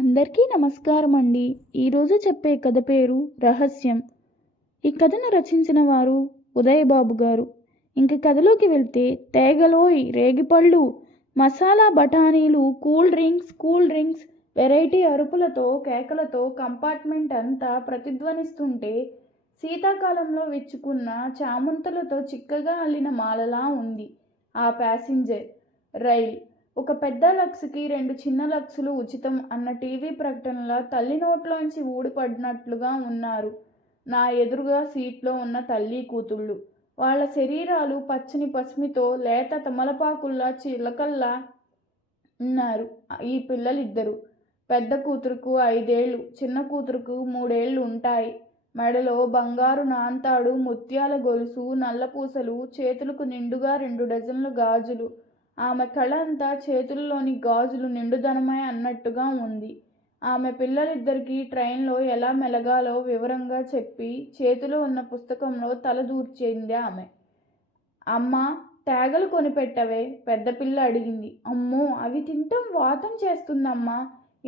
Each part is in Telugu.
అందరికీ నమస్కారం అండి. ఈరోజు చెప్పే కథ పేరు రహస్యం. ఈ కథను రచించిన వారు ఉదయబాబు గారు. ఇంక కథలోకి వెళ్తే తేగలోయ్ రేగిపళ్ళు, మసాలా బఠానీలు, కూల్ డ్రింక్స్ వెరైటీ అరుపులతో కేకలతో కంపార్ట్మెంట్ అంతా ప్రతిధ్వనిస్తుంటే శీతాకాలంలో విచ్చుకున్న చామంతులతో చిక్కగా అల్లిన మాలలా ఉంది ఆ ప్యాసింజర్ రైల్. ఒక పెద్ద లక్స్కి 2 చిన్న లక్సులు ఉచితం అన్న టీవీ ప్రకటనల తల్లి నోట్లోంచి ఊడిపడినట్లుగా ఉన్నారు నా ఎదురుగా సీట్లో ఉన్న తల్లి కూతుళ్ళు. వాళ్ళ శరీరాలు పచ్చని పసుమితో లేత తమలపాకుల్లా చిలకల్లా ఉన్నారు ఈ పిల్లలిద్దరూ. పెద్ద కూతురుకు 5 ఏళ్ళు, చిన్న కూతురుకు 3 ఏళ్ళు ఉంటాయి. మెడలో బంగారు నాంతాడు, ముత్యాల గొలుసు, నల్లపూసలు, చేతులకు నిండుగా 2 డజన్ల గాజులు. ఆమె కళ అంతా చేతుల్లోని గాజులు నిండుదనమే అన్నట్టుగా ఉంది. ఆమె పిల్లలిద్దరికీ ట్రైన్లో ఎలా మెలగాలో వివరంగా చెప్పి చేతిలో ఉన్న పుస్తకంలో తల దూర్చింది ఆమె. అమ్మా, తేగలు కొనిపెట్టవే, పెద్ద పిల్ల అడిగింది. అమ్మో, అవి తింటాం వాతం చేస్తుందమ్మా.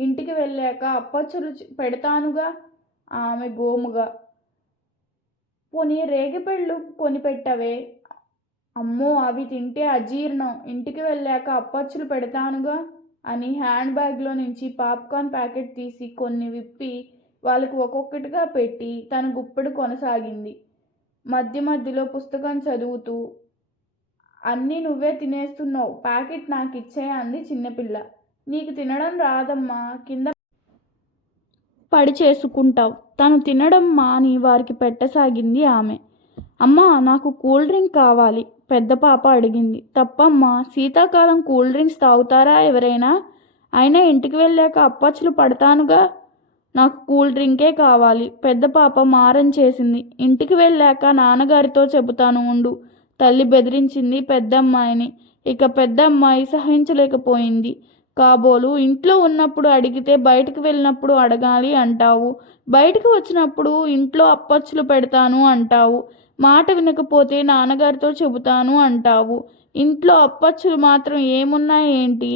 ఇంటికి వెళ్ళాక అప్పచ్చులు పెడతానుగా ఆమె గోముగా. పోనీ రేగిపళ్ళు కొనిపెట్టవే. అమ్మో, అవి తింటే అజీర్ణం. ఇంటికి వెళ్ళాక అప్పచ్చులు పెడతానుగా అని హ్యాండ్ బ్యాగ్లో నుంచి పాప్కార్న్ ప్యాకెట్ తీసి కొన్ని విప్పి వాళ్ళకి ఒక్కొక్కటిగా పెట్టి తన గుప్పెడు కొనసాగింది. మధ్య మధ్యలో పుస్తకం చదువుతూ. అన్నీ నువ్వే తినేస్తున్నావు, ప్యాకెట్ నాకు ఇచ్చే అంది చిన్నపిల్ల. నీకు తినడం రాదమ్మా, కింద పడి చేసుకుంటావు. తను తినడం మాని వారికి పెట్టసాగింది ఆమె. అమ్మా, నాకు కూల్ డ్రింక్ కావాలి, పెద్ద పాప అడిగింది. తప్పమ్మా, శీతాకాలం కూల్ డ్రింక్స్ తాగుతారా ఎవరైనా? అయినా ఇంటికి వెళ్ళాక అప్పచ్చులు పడతానుగా. నాకు కూల్ డ్రింకే కావాలి, పెద్ద పాప మారం చేసింది. ఇంటికి వెళ్ళాక నాన్నగారితో చెబుతాను ఉండు, తల్లి బెదిరించింది పెద్దమ్మాయిని. ఇక పెద్దమ్మాయి సహించలేకపోయింది. కాబోలు ఇంట్లో ఉన్నప్పుడు అడిగితే బయటకు వెళ్ళినప్పుడు అడగాలి అంటావు, బయటకు వచ్చినప్పుడు ఇంట్లో అప్పచ్చులు పెడతాను అంటావు, మాట వినకపోతే నాన్నగారితో చెబుతాను అంటావు. ఇంట్లో అప్పచ్చులు మాత్రం ఏమున్నాయి ఏంటి?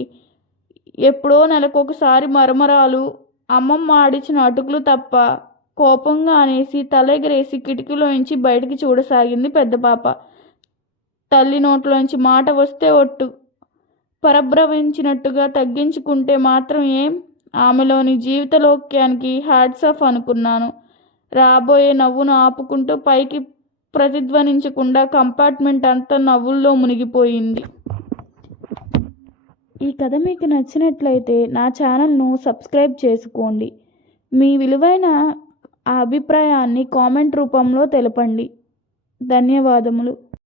ఎప్పుడో నెలకొకసారి మరమరాలు, అమ్మమ్మ ఆడిచిన అటుకులు తప్ప. కోపంగా అనేసి తలెగరేసి కిటికీలోంచి బయటికి చూడసాగింది పెద్ద పాప. తల్లి నోట్లోంచి మాట వస్తే ఒట్టు పరభ్రమించినట్టుగా తగ్గించుకుంటే మాత్రం ఏం? ఆమెలోని జీవితలోక్యానికి హ్యాట్స్ ఆఫ్ అనుకున్నాను. రాబోయే నవ్వును ఆపుకుంటూ పైకి ప్రతిధ్వనించకుండా కంపార్ట్మెంట్ అంతా నవ్వుల్లో మునిగిపోయింది. ఈ కథ మీకు నచ్చినట్లయితే నా ఛానల్ను సబ్స్క్రైబ్ చేసుకోండి. మీ విలువైన అభిప్రాయాన్ని కామెంట్ రూపంలో తెలపండి. ధన్యవాదములు.